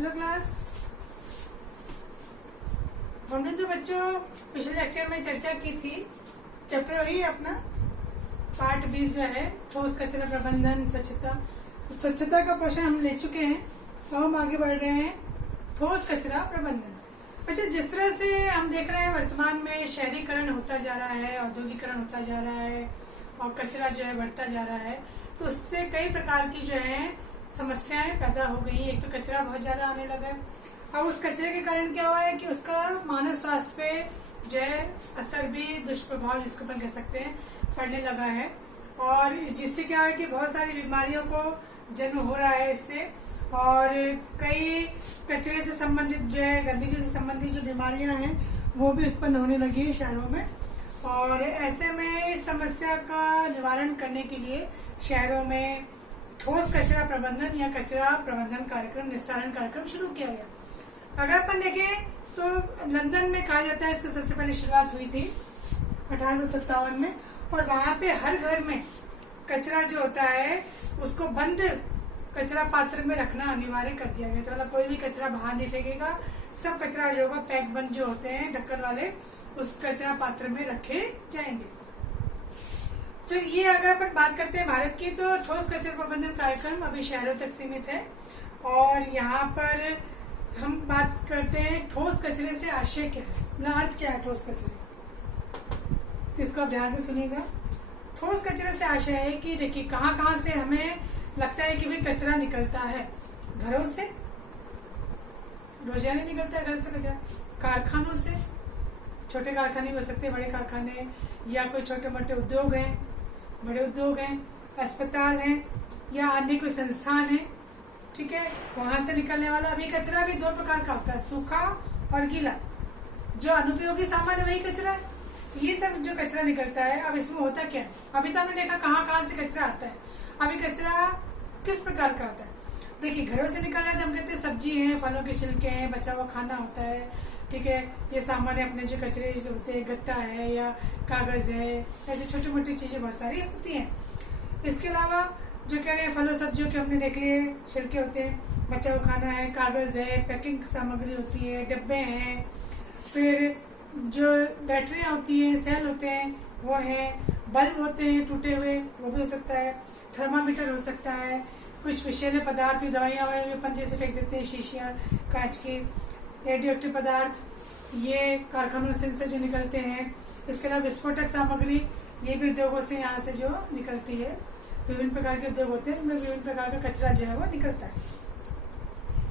Hello class. हमने जो बच्चों पिछले लेक्चर में चर्चा की थी, चैप्टर वही अपना पार्ट 20 जो है ठोस कचरा प्रबंधन स्वच्छता का पोर्शन हम ले चुके हैं। अब हम आगे बढ़ रहे हैं ठोस कचरा प्रबंधन। अच्छा, जिस तरह से हम देख रहे हैं वर्तमान में शहरीकरण होता जा रहा है, औद्योगिकरण होता जा रहा है और कचरा जो है बढ़ता जा रहा है, तो उससे कई प्रकार की जो है समस्याएं पैदा हो गई। एक तो कचरा बहुत ज्यादा आने लगा है। अब उस कचरे के कारण क्या हुआ है कि उसका मानव स्वास्थ्य पे जो है असर भी, दुष्प्रभाव जिसको अपन कह सकते हैं, पड़ने लगा है। और जिससे क्या है कि बहुत सारी बीमारियों को जन्म हो रहा है इससे, और कई कचरे से संबंधित जो है, गंदगी से संबंधित जो बीमारियां हैं वो भी उत्पन्न होने लगी है शहरों में। और ऐसे में इस समस्या का निवारण करने के लिए शहरों में ठोस कचरा प्रबंधन या कचरा प्रबंधन कार्यक्रम, निस्तारण कार्यक्रम शुरू किया गया। अगर अपन देखें तो लंदन में कहा जाता है इसकी सबसे पहले शुरुआत हुई थी 1857 में, और वहां पे हर घर में कचरा जो होता है उसको बंद कचरा पात्र में रखना अनिवार्य कर दिया गया था। मतलब कोई भी कचरा बाहर नहीं फेंकेगा, सब कचरा जो होगा पैक बंद जो होते हैं ढक्कन वाले, उस कचरा पात्र में रखे जाएंगे। फिर ये अगर अपन बात करते हैं भारत की, तो ठोस कचरा प्रबंधन कार्यक्रम अभी शहरों तक सीमित है। और यहाँ पर हम बात करते हैं ठोस कचरे से आशय क्या है, ना अर्थ क्या है ठोस कचरे का, तो इसको ध्यान से सुनिएगा। ठोस कचरे से आशय है कि देखिए कहाँ से हमें लगता है कि भाई कचरा निकलता है। घरों से रोजाना निकलता है, घर से कचरा, कारखानों से, छोटे कारखाने भी हो सकते हैं, बड़े कारखाने, या कोई छोटे मोटे उद्योग हैं, बड़े उद्योग हैं, अस्पताल हैं, या अन्य कोई संस्थान है, ठीक है, वहां से निकलने वाला। अभी कचरा भी दो प्रकार का होता है, सूखा और गीला। जो अनुपयोगी सामान है वही कचरा है। ये सब जो कचरा निकलता है, अब इसमें होता क्या है, अभी तो हमने देखा कहाँ से कचरा आता है। अभी कचरा किस प्रकार का आता है, देखिए घरों से निकल रहा है तो हम कहते हैं सब्जी है, फलों के छिलके हैं, बचा हुआ खाना होता है, ठीक है, ये सामान्य अपने जो कचरे जो होते हैं, गत्ता है या कागज है, ऐसी छोटी मोटी चीजें बहुत सारी होती हैं। इसके अलावा जो कह रहे हैं फलों सब्जियों के हमने देख लिए छिलके होते हैं, बचा हुआ खाना है, कागज है, पैकिंग सामग्री होती है, डब्बे हैं, फिर जो बैटरियां होती हैं, सेल होते हैं वो है, बल्ब होते हैं टूटे हुए वो भी हो सकता है, थर्मामीटर हो सकता है, कुछ विषैले पदार्थ, दवाइयाँ अपन जैसे फेंक देते हैं, शीशियाँ कांच की, रेडियो एक्टिव पदार्थ, ये कारखानों से जो निकलते हैं। इसके अलावा विस्फोटक सामग्री, ये भी उद्योगों से यहाँ से जो निकलती है, विभिन्न प्रकार के उद्योग होते हैं, उनमें विभिन्न प्रकार का कचरा जो है वो निकलता है।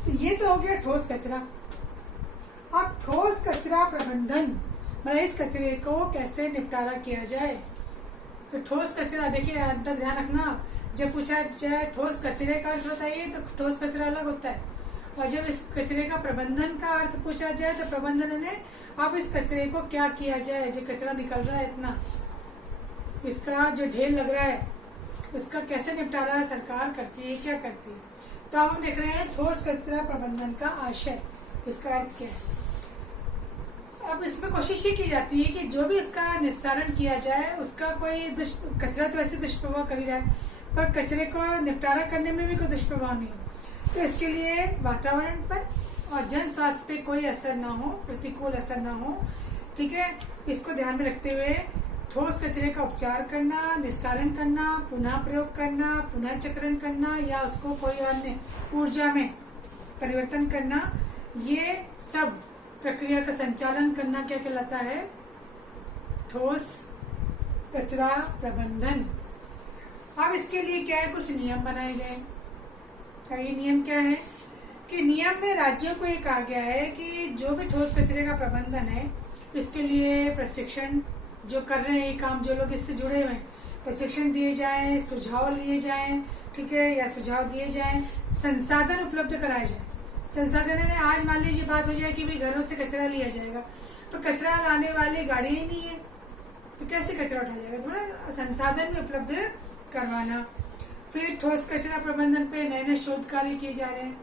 तो ये तो हो गया ठोस कचरा। अब ठोस कचरा प्रबंधन, मतलब इस कचरे को कैसे निपटारा किया जाए। तो ठोस कचरा, देखिए अंतर ध्यान रखना, जब पूछा जाए ठोस कचरे का अर्थ होता है तो ठोस कचरा अलग होता है, और जब इस कचरे का प्रबंधन का अर्थ पूछा जाए तो प्रबंधन ने अब इस कचरे को क्या किया जाए, जो कचरा निकल रहा है इतना, इसका जो ढेर लग रहा है उसका कैसे निपटारा सरकार करती है, क्या करती है। तो अब हम देख रहे हैं ठोस कचरा प्रबंधन का आशय, इसका अर्थ क्या है। अब इसमें कोशिश ये की जाती है कि जो भी इसका निस्तारण किया जाए उसका कोई कचरा तो वैसे दुष्प्रभाव कर ही रहा है, पर कचरे को निपटारा करने में भी कोई दुष्प्रभाव नहीं हो। तो इसके लिए वातावरण पर और जन स्वास्थ्य पे कोई असर ना हो, प्रतिकूल असर ना हो, ठीक है, इसको ध्यान में रखते हुए ठोस कचरे का उपचार करना, निस्तारण करना, पुनः प्रयोग करना, पुनः चक्रण करना, या उसको कोई अन्य ऊर्जा में परिवर्तन करना, ये सब प्रक्रिया का संचालन करना क्या कहलाता है, ठोस कचरा प्रबंधन। अब इसके लिए क्या है, कुछ नियम बनाए गए। अब ये नियम क्या है कि नियम में राज्यों को ये कहा गया है कि जो भी ठोस कचरे का प्रबंधन है, इसके लिए प्रशिक्षण जो कर रहे हैं ये काम, जो लोग इससे जुड़े हुए हैं, प्रशिक्षण दिए जाएं, सुझाव लिए जाएं, ठीक है, या सुझाव दिए जाएं, संसाधन उपलब्ध कराए जाए। संसाधन है, आज मान लीजिए बात हो जाए कि भाई घरों से कचरा लिया जाएगा, तो कचरा लाने वाली गाड़ी ही नहीं है, तो कैसे कचरा उठाया जाएगा, थोड़ा संसाधन भी उपलब्ध करवाना। फिर ठोस कचरा प्रबंधन पे नए शोध कार्य किए जा रहे हैं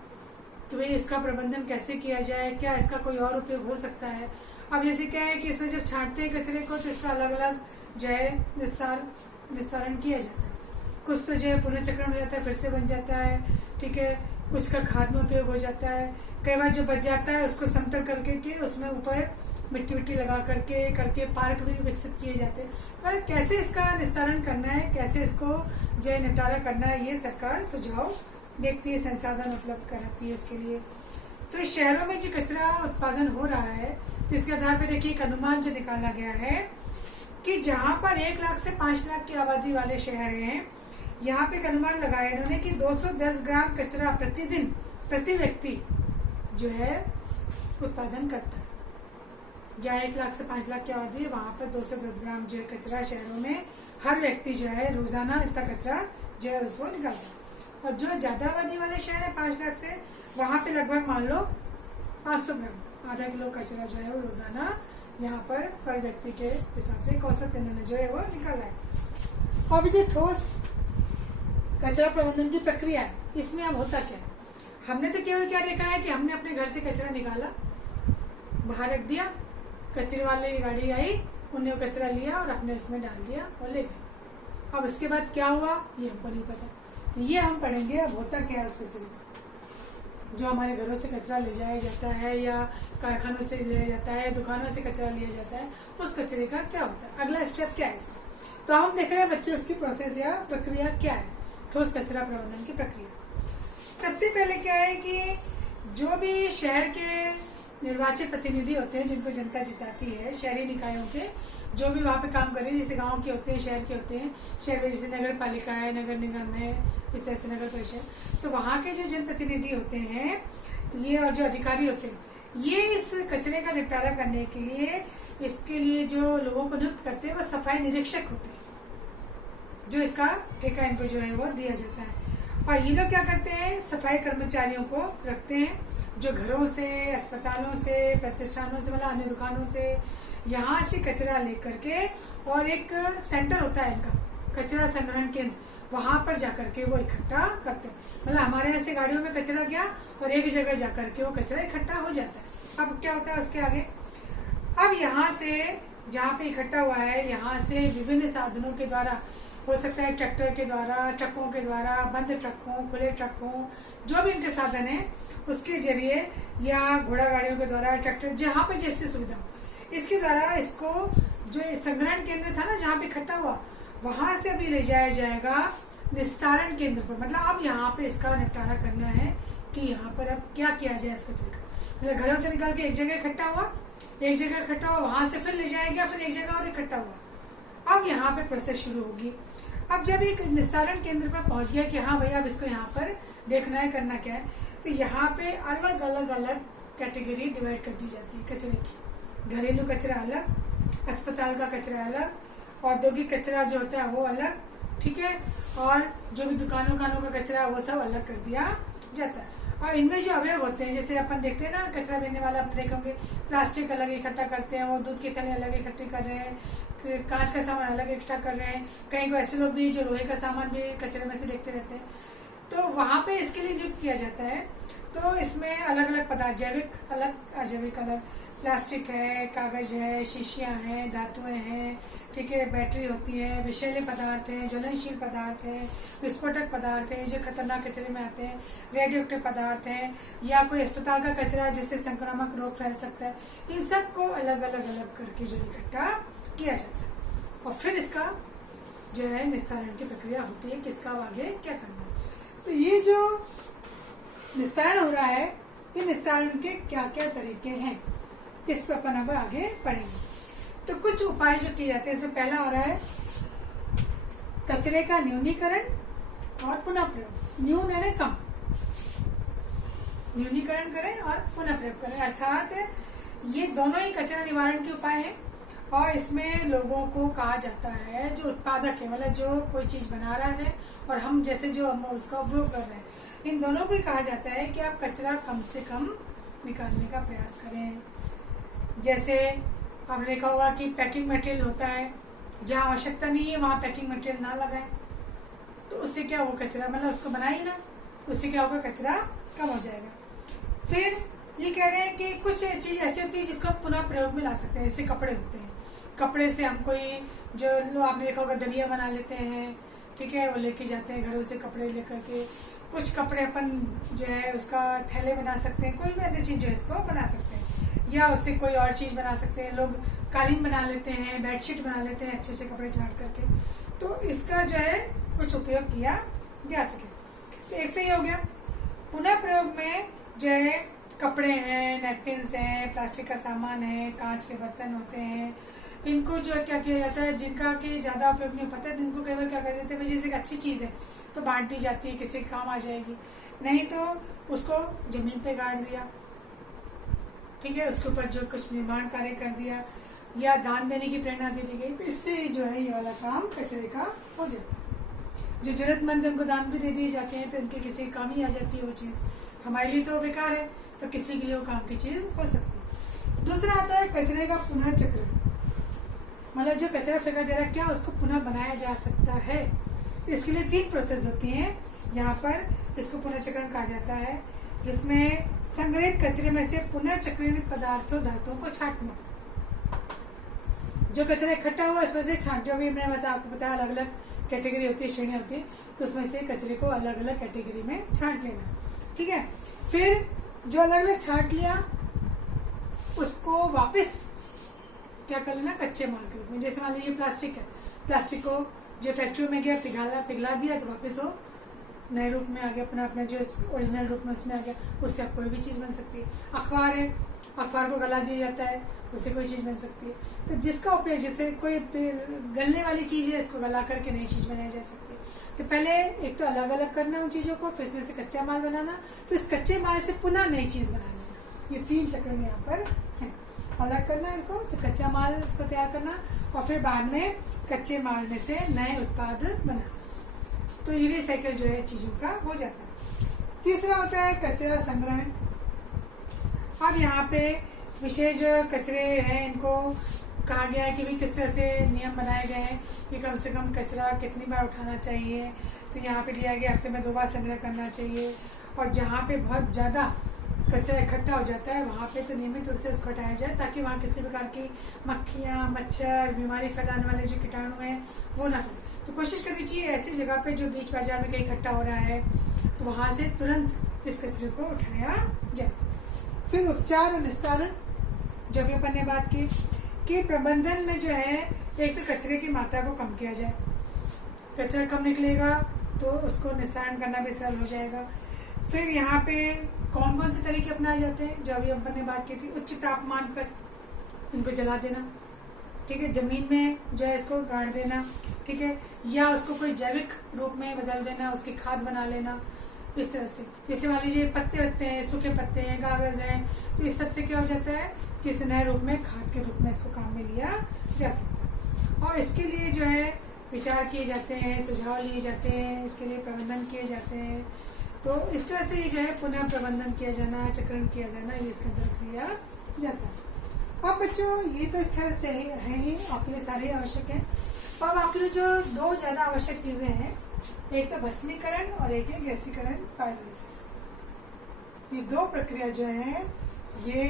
कि भाई इसका प्रबंधन कैसे किया जाए, क्या इसका कोई और उपयोग हो सकता है। अब जैसे क्या है कि इसमें जब छांटते हैं कचरे को तो इसका अलग अलग जो है निस्तारण किया जाता है। कुछ तो जो है पुनर्चक्रण हो जाता है, फिर से बन जाता है, ठीक है, कुछ का खाद में उपयोग हो जाता है। कई बार जो बच जाता है उसको समतल करके उसमें ऊपर मिट्टी विट्टी लगा करके पार्क भी विकसित किए जाते हैं। तो कैसे इसका निस्तारण करना है, कैसे इसको जो है निपटारा करना है, ये सरकार सुझाव देखती है, संसाधन उपलब्ध कराती है इसके लिए। फिर शहरों में जो कचरा उत्पादन हो रहा है, तो इसके आधार पर देखिए एक अनुमान जो निकाला गया है कि जहाँ पर 1 लाख से 5 लाख की आबादी वाले शहर हैं, यहाँ पे एक अनुमान लगाया इन्होंने कि 210 ग्राम कचरा प्रतिदिन प्रति व्यक्ति जो है उत्पादन करता है। जहाँ 1 लाख से 5 लाख की आबादी है, वहाँ पर 210 ग्राम जो है कचरा शहरों में हर व्यक्ति जो है रोजाना इतना कचरा जो है उसको निकालता है। और जो ज्यादा आबादी वाले शहर है 5 लाख से, वहाँ पे लगभग मान लो 500 ग्राम, आधा किलो कचरा जो है वो रोजाना यहाँ पर व्यक्ति के हिसाब से औसत इन्होंने जो है वो निकाला है। अब जो ठोस कचरा प्रबंधन की प्रक्रिया है, इसमें अब होता क्या है, हमने तो केवल क्या देखा है कि हमने अपने घर से कचरा निकाला, बाहर रख दिया, कचरे वाले की गाड़ी आई, उन्हें वो कचरा लिया और अपने उसमें डाल दिया और ले गए। अब इसके बाद क्या हुआ ये हमको नहीं पता। तो ये हम पढ़ेंगे अब होता क्या है उस कचरे का। जो हमारे घरों से कचरा ले जाया जाता है या कारखानों से लिया जाता है, दुकानों से कचरा लिया जाता है, उस कचरे का क्या होता है, अगला स्टेप क्या है इसका। तो हम देख रहे हैं बच्चों उसकी प्रोसेस या प्रक्रिया क्या है, ठोस कचरा प्रबंधन की प्रक्रिया। सबसे पहले क्या है कि जो भी शहर के निर्वाचित प्रतिनिधि होते हैं, जिनको जनता जिताती है, शहरी निकायों के जो भी वहाँ पे काम कर रहे हैं, जैसे गांव के होते हैं, शहर के होते हैं, शहर में जैसे नगर पालिका है, नगर निगम है, इस तरह से नगर परिषद, तो वहाँ के जो जनप्रतिनिधि होते हैं ये और जो अधिकारी होते हैं, ये इस कचरे का निपटारा करने के लिए इसके लिए जो लोगों को नियुक्त करते हैं वो सफाई निरीक्षक होते हैं, जो इसका ठेका इनको जो है वो दिया जाता है। और ये लोग क्या करते हैं, सफाई कर्मचारियों को रखते हैं जो घरों से, अस्पतालों से, प्रतिष्ठानों से, मतलब अन्य दुकानों से यहाँ से कचरा लेकर के, और एक सेंटर होता है इनका कचरा संग्रहण केंद्र, वहां पर जाकर के वो इकट्ठा करते हैं। मतलब हमारे यहाँ से गाड़ियों में कचरा गया और एक जगह जाकर के वो कचरा इकट्ठा हो जाता है। अब क्या होता है उसके आगे, अब यहाँ से जहाँ पे इकट्ठा हुआ है, यहाँ से विभिन्न साधनों के द्वारा, हो सकता है ट्रैक्टर के द्वारा, ट्रकों के द्वारा, बंद ट्रक हो, खुले ट्रक हो, जो भी इनके साधन है उसके जरिए, या घोड़ा गाड़ियों के द्वारा, ट्रैक्टर, जहाँ पे जैसी सुविधा, इसके द्वारा इसको जो संग्रहण केंद्र था ना जहाँ पे इकट्ठा हुआ, वहां से अभी ले जाया जाएगा निस्तारण केंद्र पर। मतलब अब यहाँ पे इसका निपटारा करना है कि यहाँ पर अब क्या किया जाए इस कचरे का। मतलब घरों से निकाल के एक जगह इकट्ठा हुआ, एक जगह इकट्ठा हुआ, वहां से फिर ले जाया गया, फिर एक जगह और इकट्ठा हुआ। अब यहाँ पे प्रोसेस शुरू होगी। अब जब एक निस्तारण केंद्र पर पहुंच गया कि हाँ भैया अब इसको यहाँ पर देखना है, करना क्या है, तो यहाँ पे अलग अलग कैटेगरी डिवाइड कर दी जाती है कचरे की। घरेलू कचरा अलग, अस्पताल का कचरा अलग, औद्योगिक कचरा जो होता है वो अलग, ठीक है, और जो भी दुकानों का कचरा है वो सब अलग कर दिया जाता है। और इनमें जो अवयव होते हैं, जैसे अपन देखते हैं ना कचरा देने वाला, अपने देखेंगे प्लास्टिक अलग इकट्ठा करते हैं, वो दूध के थैले अलग इकट्ठे कर रहे हैं, कांच का सामान अलग इकट्ठा कर रहे हैं, कहीं को ऐसे लोग भी जो लोहे का सामान भी कचरे में से देखते रहते हैं, तो वहाँ पे इसके लिए नियुक्त किया जाता है। तो इसमें अलग अलग पदार्थ, जैविक अलग, अजैविक अलग, प्लास्टिक है, कागज है, शीशियाँ हैं, धातुएं हैं, ठीक है, बैटरी होती है, विषैले पदार्थ है, ज्वलनशील पदार्थ है, विस्फोटक पदार्थ है जो खतरनाक कचरे में आते हैं, रेडियोएक्टिव पदार्थ हैं, या कोई अस्पताल का कचरा जिससे संक्रामक रोग फैल सकता है, इन सब को अलग अलग करके जो इकट्ठा किया जाता है। और फिर इसका जो है निस्तारण की प्रक्रिया होती है, किसका आगे क्या करना है। तो ये जो निस्तारण हो रहा है, ये निस्तारण के क्या क्या तरीके हैं, इस पर अपन अब आगे पढ़ेंगे। तो कुछ उपाय जो किए जाते हैं, इसमें पहला हो रहा है कचरे का न्यूनीकरण और पुनः प्रयोग। न्यून यानी कम, न्यूनीकरण करें और पुनः प्रयोग करें, अर्थात ये दोनों ही कचरा निवारण के उपाय हैं। और इसमें लोगों को कहा जाता है, जो उत्पादक है, मतलब जो कोई चीज बना रहा है और हम जैसे जो हम उसका उपयोग कर रहे हैं, इन दोनों को कहा जाता है कि आप कचरा कम से कम निकालने का प्रयास करें। जैसे आपने देखा होगा कि पैकिंग मटेरियल होता है, जहाँ आवश्यकता नहीं है वहाँ पैकिंग मटेरियल ना लगाएं, तो उससे क्या वो कचरा, मतलब उसको बनाए ना, तो उससे क्या होगा, कचरा कम हो जाएगा। फिर ये कह रहे हैं कि कुछ चीज ऐसी होती है जिसको हम पुनः प्रयोग में ला सकते हैं, जैसे कपड़े होते हैं, कपड़े से हम कोई जो आपने देखा होगा दलिया बना लेते हैं, ठीक है, वो लेके जाते हैं घरों से कपड़े लेकर के, कुछ कपड़े अपन जो है उसका थैले बना सकते हैं, कोई भी अन्य चीज़ जो है इसको बना सकते हैं, या उससे कोई और चीज़ बना सकते हैं। लोग कालीन बना लेते हैं, बेडशीट बना लेते हैं अच्छे अच्छे कपड़े झाड़ करके। तो इसका जो है कुछ उपयोग किया जा सके। तो एक तो ये हो गया। पुनः प्रयोग में जो है कपड़े हैं, नैपकिन्स हैं, प्लास्टिक का सामान है, कांच के बर्तन होते हैं, इनको जो है क्या किया जाता है, जिनका कि ज़्यादा उपयोग नहीं होता है, इनको कई बार क्या कर देते हैं, जैसे एक अच्छी चीज़ है तो बांट दी जाती है, किसी के काम आ जाएगी, नहीं तो उसको जमीन पे गाड़ दिया, ठीक है, उसके ऊपर जो कुछ निर्माण कार्य कर दिया या दान देने की प्रेरणा दे दी गई, तो इससे जो है ये वाला काम कचरे का हो जाता है। जो जरूरतमंद है उनको दान भी दे दिए जाते हैं, तो उनके किसी काम ही आ जाती है वो चीज़। हमारे लिए तो बेकार है, तो किसी के लिए वो काम की चीज़ हो सकती है। दूसरा आता है कचरे का पुनः चक्र, मतलब जो कचरा फेंका जा रहा है क्या उसको पुनः बनाया जा सकता है। इसके लिए 3 प्रोसेस होती हैं यहाँ पर। इसको पुनः चक्रण कहा जाता है, जिसमें संग्रहित कचरे में से पुनः चक्रणीय पदार्थों धातुओं को छांटना। जो कचरा इकट्ठा हुआ इसमें से छांट, जो भी मैंने आपको बताया अलग अलग कैटेगरी होती है, श्रेणी होती है, तो उसमें से कचरे को अलग अलग कैटेगरी में छांट लेना, ठीक है। फिर जो अलग अलग छांट लिया उसको वापस क्या कर लेना, कच्चे माल के रूप में। जैसे मान लीजिए प्लास्टिक है, प्लास्टिक को जो फैक्ट्री में गया पिघला दिया तो वापस वो नए रूप में आ गया, अपना जो ओरिजिनल रूप में उसमें आ गया, उससे अब कोई भी चीज़ बन सकती है। अखबार है, अखबार को गला दिया जाता है, उससे कोई चीज़ बन सकती है। तो जिसका उपयोग, जैसे कोई गलने वाली चीज़ है, इसको गला करके नई चीज़ बनाई जा सकती है। तो पहले एक तो अलग अलग करना उन चीज़ों को, फिर इसमें से कच्चा माल बनाना, फिर इस कच्चे माल से पुनः नई चीज़ बनाना। ये 3 चक्र यहाँ पर हैं। अलग करना इनको, फिर कच्चा माल इसको तैयार करना, और फिर बाद में कच्चे माल में से नए उत्पाद बनाना। तो ये रिसाइकल जो है चीज़ों का हो जाता है। तीसरा होता है कचरा संग्रहण। अब यहाँ पे विशेष जो कचरे हैं इनको कहा गया है कि भी किस तरह से नियम बनाए गए हैं कि कम से कम कचरा कितनी बार उठाना चाहिए। तो यहाँ पे लिया गया हफ्ते में 2 बार संग्रह करना चाहिए, और जहाँ पे बहुत ज़्यादा कचरा इकट्ठा हो जाता है वहाँ पे तो नियमित रूप से उसको हटाया जाए, ताकि वहाँ किसी प्रकार की मक्खियाँ, मच्छर, बीमारी फैलाने वाले जो कीटाणु हैं वो ना फैले। तो कोशिश करनी चाहिए ऐसी जगह पे जो बीच बाजार में कहीं इकट्ठा हो रहा है तो वहाँ से तुरंत इस कचरे को उठाया जाए। फिर उपचार और निस्तारण, जो भी अपन ने बात की कि प्रबंधन में जो है एक तो कचरे की मात्रा को कम किया जाए, कचरा कम निकलेगा तो उसको निस्तारण करना भी सरल हो जाएगा। फिर यहाँ पे कौन कौन से तरीके अपनाए जाते हैं, जो अभी अपन ने बात की थी, उच्च तापमान पर इनको जला देना, ठीक है, जमीन में जो है इसको गाड़ देना, ठीक है, या उसको कोई जैविक रूप में बदल देना, उसकी खाद बना लेना। इस तरह से जैसे मान लीजिए पत्ते हैं, सूखे पत्ते हैं, कागज हैं, तो इस सब से क्या हो जाता है कि इस नए रूप में खाद के रूप में इसको काम में लिया जा सकता है। और इसके लिए जो है विचार किए जाते हैं, सुझाव लिए जाते हैं, इसके लिए प्रबंधन किए जाते हैं। तो इस तरह से जो है पुनः प्रबंधन किया जाना, चक्रण किया जाना, ये इसके अंदर किया जाता है। अब बच्चों ये तो खैर से है ही, आपके लिए सारे आवश्यक हैं। अब आपके लिए जो 2 ज़्यादा आवश्यक चीज़ें हैं, एक तो भस्मीकरण और एक है गैसीकरण, पायरोलिसिस। ये 2 प्रक्रिया जो है ये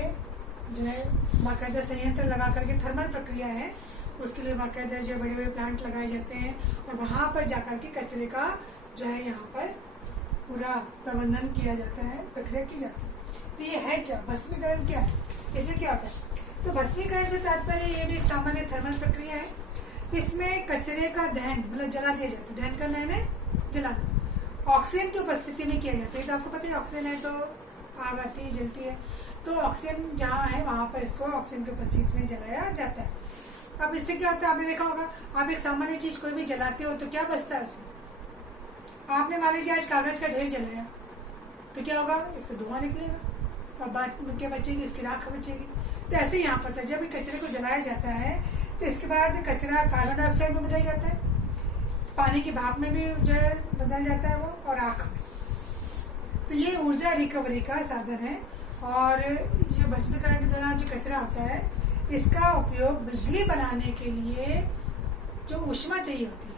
जो है बाकायदा संयंत्र लगा करके थर्मल प्रक्रिया है, उसके लिए बाकायदा जो बड़े बड़े प्लांट लगाए जाते हैं और वहाँ पर जाकर के कचरे का जो है यहाँ पर पूरा प्रबंधन किया जाता है, प्रक्रिया की जाती है। तो ये है क्या, भस्मीकरण क्या है, इसमें क्या होता है? तो भस्मीकरण से तात्पर्य ये भी एक सामान्य थर्मल प्रक्रिया है। इसमें कचरे का दहन मतलब जला दिया जाता है, दहन करना है जलाना, ऑक्सीजन की उपस्थिति में किया जाता है। तो आपको पता है ऑक्सीजन है तो आग आती है, जलती है, तो ऑक्सीजन जहाँ है वहाँ पर इसको ऑक्सीजन की उपस्थिति में जलाया जाता है। अब इससे क्या होता है, आपने देखा होगा, आप एक सामान्य चीज कोई भी जलाते हो तो क्या बचता है उसमें। आपने मान लीजिए आज कागज का ढेर जलाया तो क्या होगा, एक तो धुआं निकलेगा और बाद में क्या बचेगी, उसकी राख बचेगी। तो ऐसे यहाँ पर जब भी कचरे को जलाया जाता है तो इसके बाद कचरा कार्बन डाइऑक्साइड में बदल जाता है, पानी की भाप में भी जो है बदल जाता है वो, और आँख में। तो ये ऊर्जा रिकवरी का साधन है। और ये भस्मीकरण के दौरान जो कचरा होता है इसका उपयोग बिजली बनाने के लिए जो ऊष्मा चाहिए होती है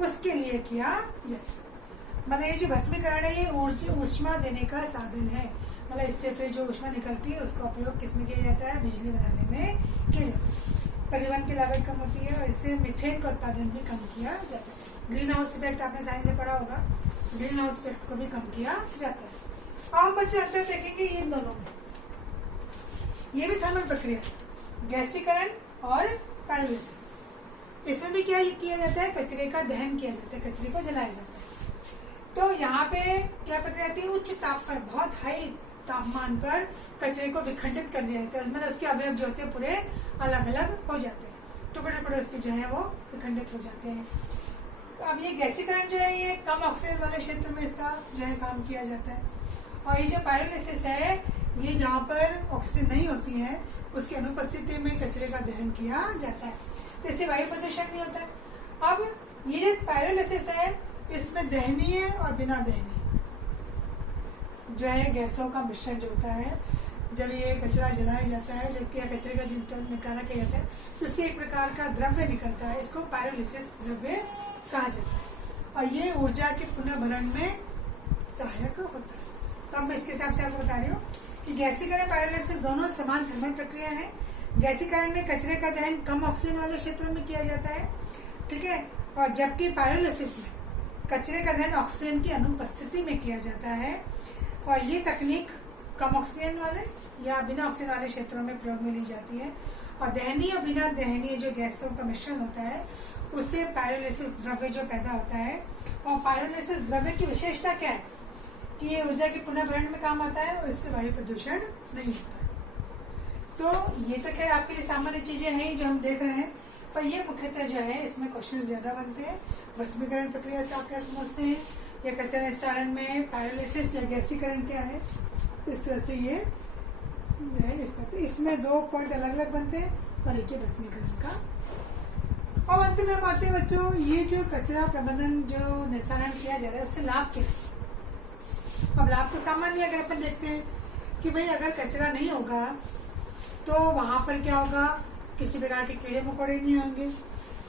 उसके लिए किया जाता है। मतलब ये जो भस्मीकरण है ये ऊष्मा देने का साधन है। मतलब इससे फिर जो ऊष्मा निकलती है उसका उपयोग किस में किया जाता है, बिजली बनाने में किया जाता है। परिवहन की लागत कम होती है और इससे मीथेन का उत्पादन भी कम किया जाता है। ग्रीन हाउस इफेक्ट आपने साइंस से पढ़ा होगा, ग्रीन हाउस इफेक्ट को भी कम किया जाता है। अब बच्चे अंतर देखेंगे ये दोनों में, ये भी थर्मल प्रक्रिया, गैसीकरण और पायरोलिसिस। इसमें भी क्या किया जाता है, कचरे का दहन किया जाता है, कचरे को जलाया जाता है। तो यहाँ पे क्या प्रक्रिया आती है, उच्च ताप पर, बहुत हाई तापमान पर कचरे को विखंडित कर दिया जाता है। मतलब उसके अवयव जो होते हैं पूरे अलग अलग हो जाते हैं, टुकड़े टुकड़े उसके जो है वो विखंडित हो जाते हैं। अब ये गैसीकरण जो है ये कम ऑक्सीजन वाले क्षेत्र में इसका जो है काम किया जाता है। और ये जो पायरोलिसिस है ये जहाँ पर ऑक्सीजन नहीं होती है उसकी अनुपस्थिति में कचरे का दहन किया जाता है, तो इससे वायु प्रदूषण नहीं होता है। अब ये जो पायरोलिसिस है इसमें दहनीय और बिना दहनीय जो है गैसों का मिश्रण जो होता है, जब ये कचरा जलाया जाता है, जबकि कचरे का निकाला किया जाता है तो इससे एक प्रकार का द्रव्य निकलता है, इसको पायरोलिसिस द्रव्य कहा जाता है और ये ऊर्जा के पुनः भरण में सहायक होता है। तो अब मैं इसके हिसाब से आपको बता रही हूँ कि गैसीकरण पायरोलिसिस दोनों समान थर्मल प्रक्रिया है। गैसीकरण में कचरे का दहन कम ऑक्सीजन वाले क्षेत्रों में किया जाता है, ठीक है, और जबकि पायरोलिसिस में कचरे का दहन ऑक्सीजन की अनुपस्थिति में किया जाता है और ये तकनीक कम ऑक्सीजन वाले या बिना ऑक्सीजन वाले क्षेत्रों में प्रयोग में ली जाती है। और दहनीय और बिना दहनीय जो गैसों का मिश्रण होता है उससे पायरोलिसिस द्रव्य जो पैदा होता है। और पायरोलिसिस द्रव्य की विशेषता क्या है कि ये ऊर्जा के पुनः भरण में काम आता है और इससे वायु प्रदूषण नहीं होता है। तो ये तो खैर आपके लिए सामान्य चीजें हैं जो हम देख रहे हैं, पर ये मुख्यतः जो है इसमें क्वेश्चंस ज्यादा बनते हैं। भस्मीकरण प्रक्रिया से आप क्या समझते हैं, या कचरा निस्तारण में पायरोलिसिस या गैसीकरण क्या है, इस तरह से ये है। इसमें 2 पॉइंट अलग अलग बनते हैं और एक ही भस्मीकरण का। और अंत में हम आते हैं बच्चों, ये जो कचरा प्रबंधन जो निस्तारण किया जा रहा है उससे लाभ क्या है। अब लाभ तो सामान्य अगर अपन देखते हैं कि भाई अगर कचरा नहीं होगा तो वहां पर क्या होगा, किसी प्रकार के कीड़े मकोड़े नहीं होंगे।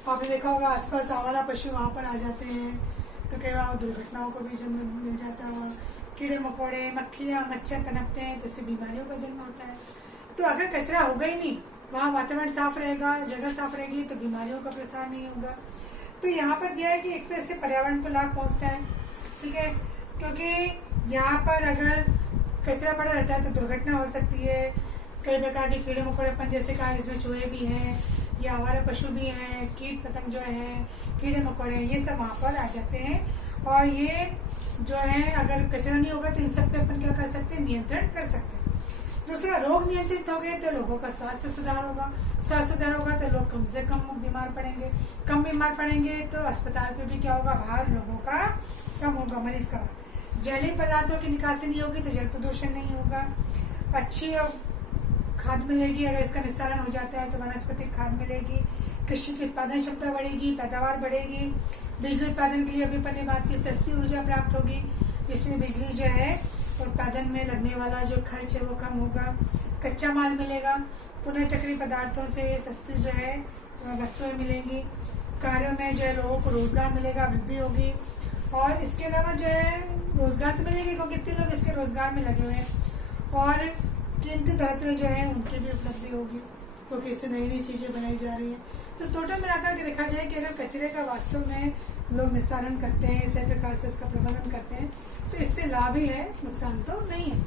आपने देखा होगा आसपास आवारा पशु वहां पर आ जाते हैं तो कई बार दुर्घटनाओं को भी जन्म मिल जाता है। कीड़े मकोड़े, मक्खियाँ, मच्छर पनपते हैं, जिससे बीमारियों का जन्म होता है। तो अगर कचरा होगा ही नहीं, वहाँ वातावरण साफ रहेगा, जगह साफ रहेगी, तो बीमारियों का प्रसार नहीं होगा। तो यहाँ पर दिया है कि एक तो इससे पर्यावरण को लाभ पहुँचता है, ठीक है, क्योंकि यहाँ पर अगर कचरा पड़ा रहता है तो दुर्घटना हो सकती है। कई प्रकार के कीड़े मकोड़े अपन जैसे कहा, इसमें चूहे भी हैं या आवारा पशु भी हैं, कीट पतंग जो है, कीड़े मकोड़े, ये सब वहाँ पर आ जाते हैं। और ये जो है अगर कचरा नहीं होगा तो इन सब पे अपन क्या कर सकते हैं, नियंत्रण कर सकते हैं। दूसरा, रोग नियंत्रित हो गए तो लोगों का स्वास्थ्य सुधार होगा, स्वास्थ्य सुधार होगा तो लोग कम से कम बीमार पड़ेंगे, कम बीमार पड़ेंगे तो अस्पताल पे भी क्या होगा, भार लोगों का कम होगा, मरीज का भार। जलीय पदार्थों की निकासी नहीं होगी तो जल प्रदूषण नहीं होगा। अच्छी खाद मिलेगी, अगर इसका निस्तारण हो जाता है तो वनस्पतिक खाद मिलेगी। कृषि की उत्पादन क्षमता बढ़ेगी, पैदावार बढ़ेगी। बिजली उत्पादन के लिए अभी अपन ने बात की, सस्ती ऊर्जा प्राप्त होगी, जिससे बिजली जो है उत्पादन में लगने वाला जो खर्च है वो कम होगा। कच्चा माल मिलेगा, पुनः चक्रीय पदार्थों से सस्ती जो है वस्तुएं मिलेंगी। कार्यों में जो है लोगों को रोजगार मिलेगा, वृद्धि होगी। और इसके अलावा जो है रोजगार तो मिलेगी क्योंकि कितने लोग इसके रोजगार में लगे हुए हैं। और कीमती धातुएं जो है उनकी भी उपलब्धि होगी क्योंकि इससे नई नई चीजें बनाई जा रही हैं। तो टोटल मिलाकर के देखा जाए कि अगर कचरे का वास्तव में लोग निस्तारण करते हैं, इसी प्रकार से उसका प्रबंधन करते हैं, तो इससे लाभ ही है, नुकसान तो नहीं है।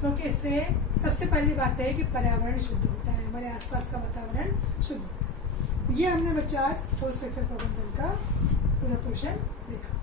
क्योंकि इससे सबसे पहली बात है कि पर्यावरण शुद्ध होता है, हमारे आसपास का वातावरण शुद्ध होता है। ये हमने बच्चा आज ठोस कचरा प्रबंधन का पूरा पोर्शन देखा।